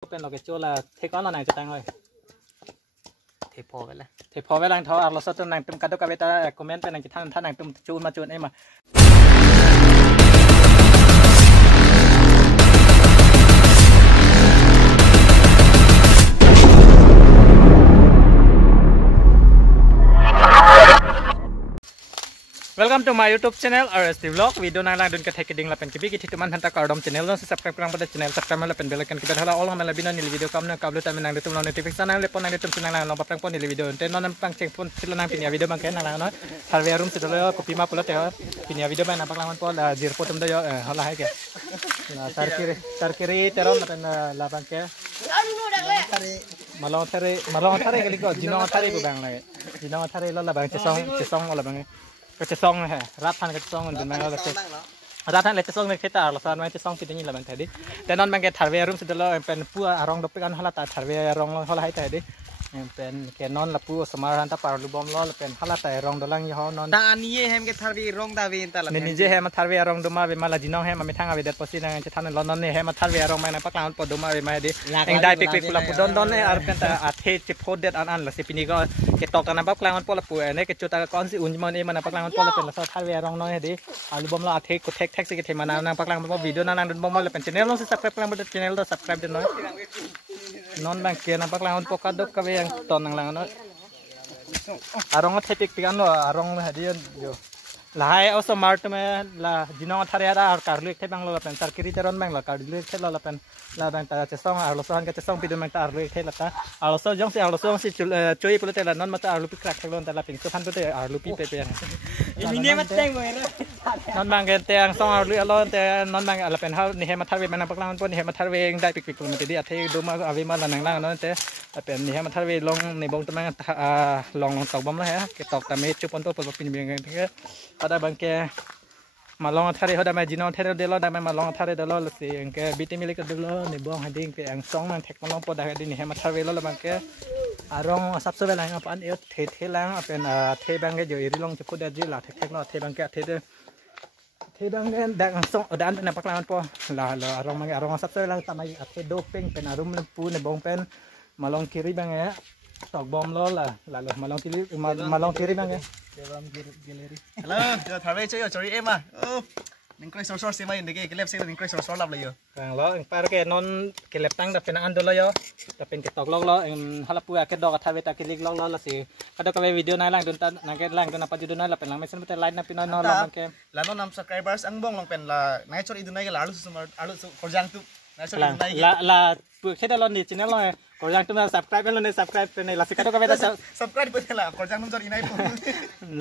เป็นเราเกจูlà thế có là này cho tăng rồi thế phò với lang thọ àเราสตุนางตุ่มกัดกับเวตาคอมเมนต์เป็นนางจะท่านนางตุ่มจูนมาจูนเอ็มมาWelcome to my YouTube channel RST Vlog. Video nang lang dun ka taking la pen kibigi titu man hanta ka dom channel no subscribe lang pada channel subscribe la pen bell icon kita hala all man la binon ni video kam na kablo ta nang ditum notification nang lepon nang ditum sinang lang lo papang pon ni video ten non pang cheng pon sila nang pinya video bang ken nang no survey room sidolo copy ma pula te pinya video bang napak lang pon la zero potom da yo hala hai ke na sarkiri teron la pen la bang ke malong thare kali ko jinong thare ko bang la jinong thare lo la bang chesong la bang cái song này ráp than cái song mình mang ra cái ráp than lấy cái song này cái tàu là sao mấy cái song thì như là bạn thấy điแต่นอนมันแกถ่ายเวรุ่มสุดแล้วเป็นผู้อารมณ์ดบไปกันเขาละแต่ถ่ายเวรองเขาละให้แต่ดิเป็นแกนอนละผู้สมารันตาปารุบอมล้อเป็นเขาละแต่รองดอลลังยี่ห้อนอนตานี้เห็นแกถ่ายเวรองตาเวนตาละนี่เจเฮมาถ่ายเวรองดูมาเวมาละจีน้องเฮมาไม่ทั้งเอาเวเด็ดพอสินะจะท่านนอนนี่เฮมาถ่ายเวรองมาในปักหลังปอดูมาเวมาดิเองได้ปิกกุลาปุดอนเนี่ยอาร์เป็นแต่อาเทจิโพเด็ดอันละสิปีนี้ก็เกตอกกันในปักหลังปอละปูเนี่ยเกจุตาก้อนสิอุ่นมันเองมันในปักหลังปอละเป็นละถ่ายเวรองน้อยดิอารูบอมล้ออาเทกดเทคสิกเทมาในปักหลังปอวิดีโอนั่งดูบอมล้อเป็นชแนลลองสิsubscribe lang pada channel dah subscribe dan non bang kia nampak lang untuk kadok kabe yang ton lang no arong thepik pikan lo arong hadian yo lahai also mart me la jinong thare ada ar karlu ek bang lo pen sarkiri teron bang la karlu ek lo pen la bang ta chesong ar lo sohan ka chesong pidun bang ta arlu ek la ta ar so jong si choi pulte la non mata arlu pi crack lo ta la pin so phan pulte arlu pi pe ini mat teng mo non bang ke teng song arlu lo te non bang la pen ha ni he ma thare bang pak lang pon ni he ma thare eng dai pik lo ti di athe do ma avi ma la nang lang no te pen ni he ma thare long ni bong ta mang long tok bom la he ke tok ta me chu pon to pin bing ke ada bangke malong thare hoda ma jinong thare de lo da ma malong thare de lo si ke biti milik de lo ni bong hading pe ang song man thek malong po da di ni he ma thare lo bangke arong sabse be lang apan e the lang apen the bangke jo iri long chu da ji la thek no the bangke the bangke da song dan na paklan po la arong mang arong sabse lang tamai athe do peng pen arum pu ne bong pen malong kiri bangke tok bom lo la malong kiri bangke hello giờ thả về chơi ở chỗ em à mình quay sổ xem mày cái lẹp xem mình quay sổ làm lại rồi lo para cái non cái lẹp tăng đậpเป็นอันdo lo yo đậpเป็นcái tอกlo halapu cái dog thả về ta cái lig lo là gì kada cái video này lang dunta nang cái lang dunta paju dunta làเป็นlangไม่ใช่ไม่like na pinoy no lang cái là nó nằm subscribers ang bong lang pen là nãy cho đi dunai cái là alu còn giang tu là cái đó là ni channel lo còn giang tu là subscribe lo ni subscribe này là kada cái beta subscribe betul lah còn giang nung cho đi này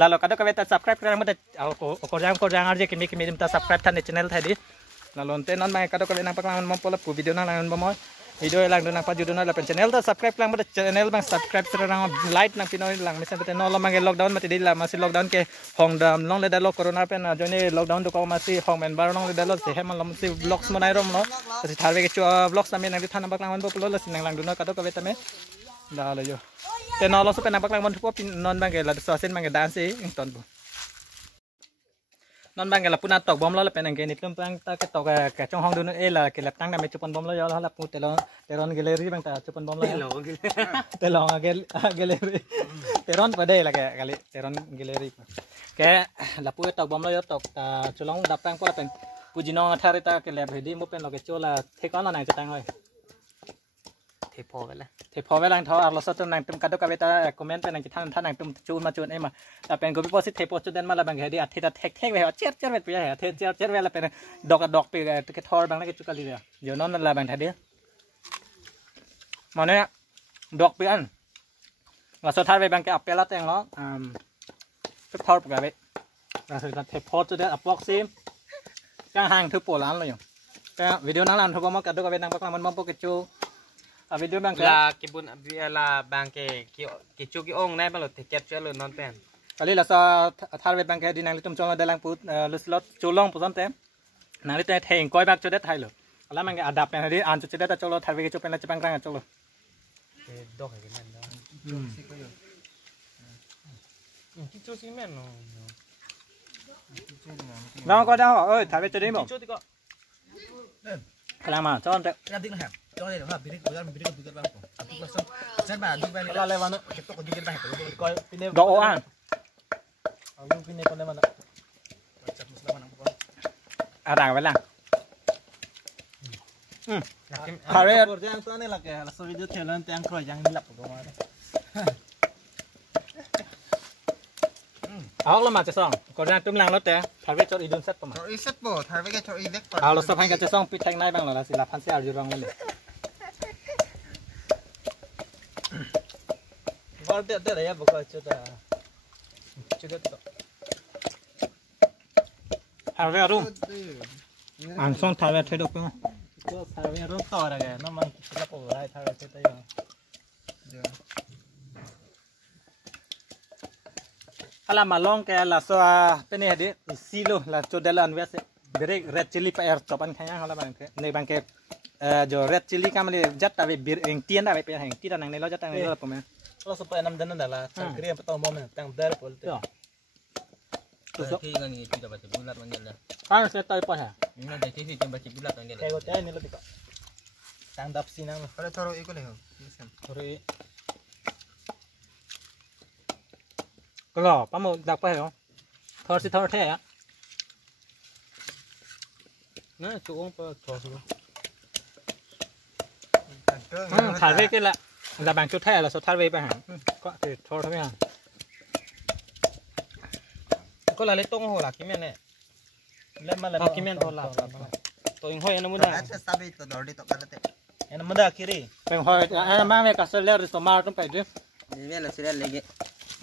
lalu kada cái beta subscribe cái mà còn giang aja kimi minta subscribe than channel tadi lalu ente non mai kada cái nang paklang mom pola pu video nang lang bomoy video lang do nang paju do na channel ta subscribe lang pada channel bang subscribe serang like nang pinoy lang misa betul no lo mang lockdown mati di la masih lockdown ke hong dam long le da lo corona pen jone lockdown do ko masih hong men bar long le da lo se heman lo masih vlogs manai rom lo si tharwe ke vlogs nami nang di than baklang man populo la sinang lang do na kada ka betame da lo yo te no lo so pen baklang man thupo non bang ke la so sen bang ke dance ing ton bu non bang ke la puna tok bom lo la pen ke ni tum pang ta ke tok ke trong hong do no e la ke la tang da me chupon bom lo yo la pu teron gallery bang ta chupon bom lo telong gallery teron pada la ke kali teron gallery ke la pu tok bom lo yo tok ta chulong da pang po la pen pu jinong thare ta ke la bhedi mo pen lo ke chola the kon la nang cha tang oi thế phò với lang thọ à lo sao nang tum kadok ka beta comment pe nangท่าน nang tum chun ma chun em ma ta pen go bi posit the post den ma la bang he di a the ta thek ve cher vet pe he the cher ve la pen dok pe ke thor bang la ke chukali le yo non la bang tha dia ma ne dok pe an la so thar ve bang ke apela teng lo ke thor pe ve la so ta the post den apok sim kang hang thu po lan lo yo ta video nang lan thu ko ma kadok ka ve nang paklang man po ke chu video bang là cái bún là bang cái chu cái ông này bao giờ thì kẹp cho luôn non pen kali là sao thar về bang cái đi năng litum cho đây lang put slot chu long put tem năng lit thèn coi bác cho đất thay rồi là mang cái adap này đi ăn cho đất cho lo thar về cái chu pen là cho bang rang cho lo đó cái này đó cái chu xí men nó có đâu ơi thar về cho đi không Kalau mah, contoh teh. Nanti lah, jangan deh, lah bidik bang. Langsung, saya bantu bang. Kalau lewat, kita kau dikit bang. Kau pindah. Doan. Aku pindah kau lewat. Macam muslim mana pun. Arang belang. Hari yang tu aneh lah ke, langsung video challenge yang kau yang nilap kau mana. Awak lama cesong. Kau jangan tu melang lot ya. Tapi cor idun set pun. Cor iset bo, hari ke cor idek. Kalau stop hang cesong piteng naik bang lah. Sila pansi al jurang mana. Baru dia ya, bukan cerita. Cerita tu. Hari arum. Angsong hari thay dok pun. Itu hari arum tahu orang ya, nama kita kau berai hari cerita yang. Kalau malong ke lah soa penih di silo lah codelan biasa. Beri red chili pa air copan kaya kalau bang ke. Nih bang ke jo red chili kami jat tapi bir yang tian dah pe yang tian nang nelo jat nang nelo pun. Kalau supaya 6 dan adalah cangkiri yang pertama mana tang dar pol tu. Tusuk. Khi ngan itu dapat bulat manjal lah. Kan saya tahu apa ya. Ini ada sisi yang baca bulat manjal lah. Kayak gue cai ni lebih kok. Tang dap sinang. Kalau taruh ikut leh. Sorry. Kalau pamu dak pa yo. Thor si thor the ya. Nah, cukup apa thor tu. Thar ve ke la. Là bang chút the là số thar ve pa hang. Có thì thor thôi ha. Kau lalai tong ho lah, kimen ni. Lemah lemah. Kimen thor la. To ing hoi anu muda. Acha sabi to dordi to kalate. Anu muda kiri. Peng hoi mang ve ka sel le so mar tum pa de. Ini lah sudah lagi.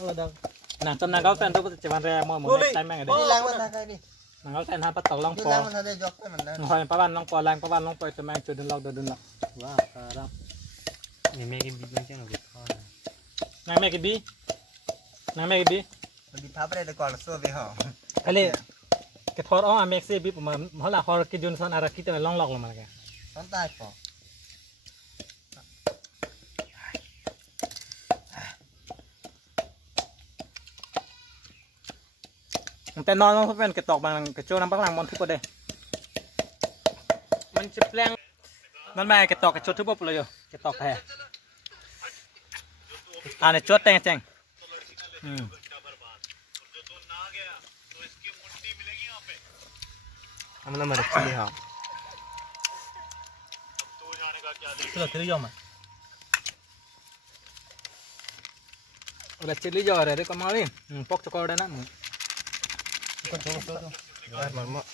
Oh dah. Nah, chân nàng gấu tên tôi có thể bán ra mua một tay mang ở đây. Đi lang mana kai ni? Nàng gấu tên hai bắt tàu long Đi po. lang mana de jok kai mana. Hồi pa ban long po lang pa ban long po tự mang cho đừng lọc đừng lọc. Wah, sekarang. Ni megi bidang macam apa? Nàng mẹ cái bi. Nàng mẹ cái bi. Di thapre de kol so ve ho. Cái này cái thor ó mẹ xe bi mà họ là họ cái Johnson ara kita long lọc mà cái. Son tai po. Tên non nóเป็นcái tọc bằng cái chỗ nằm bắc làng món thứ có đây. Mình chụp leng. Nó mẹ cái tọc cái chỗ thứ bốc rồi cái tọc hè. À này chốt tên chăng. Mana mana kiri ha. Sudah kiri jom. Là chili giò rồi đấy con máu đi. Bóc cho con đây nè. Kau coba tu. Marmok.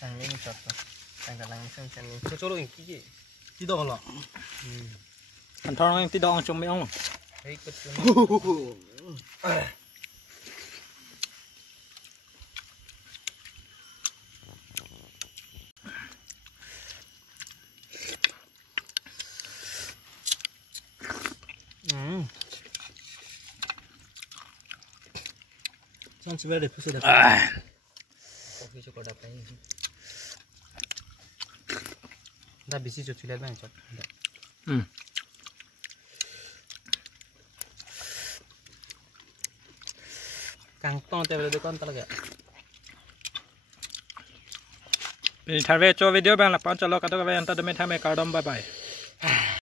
Ang ini satu. Ang dalang sen sen ni. Kau coba ini. Tidak lah. Thằng thor anh tí đo chung mấy ông. Hei betul. Jangan sebenarnya pusing dah. Kopi cukup dapat ini. Dah bisi cuci lihat bang cok. Kangtong tiap ada kon talaga. Thì thằng về cho video bằng là bán cho lo cả tôi về anh ta đâm tham mày cả đâm bye bye.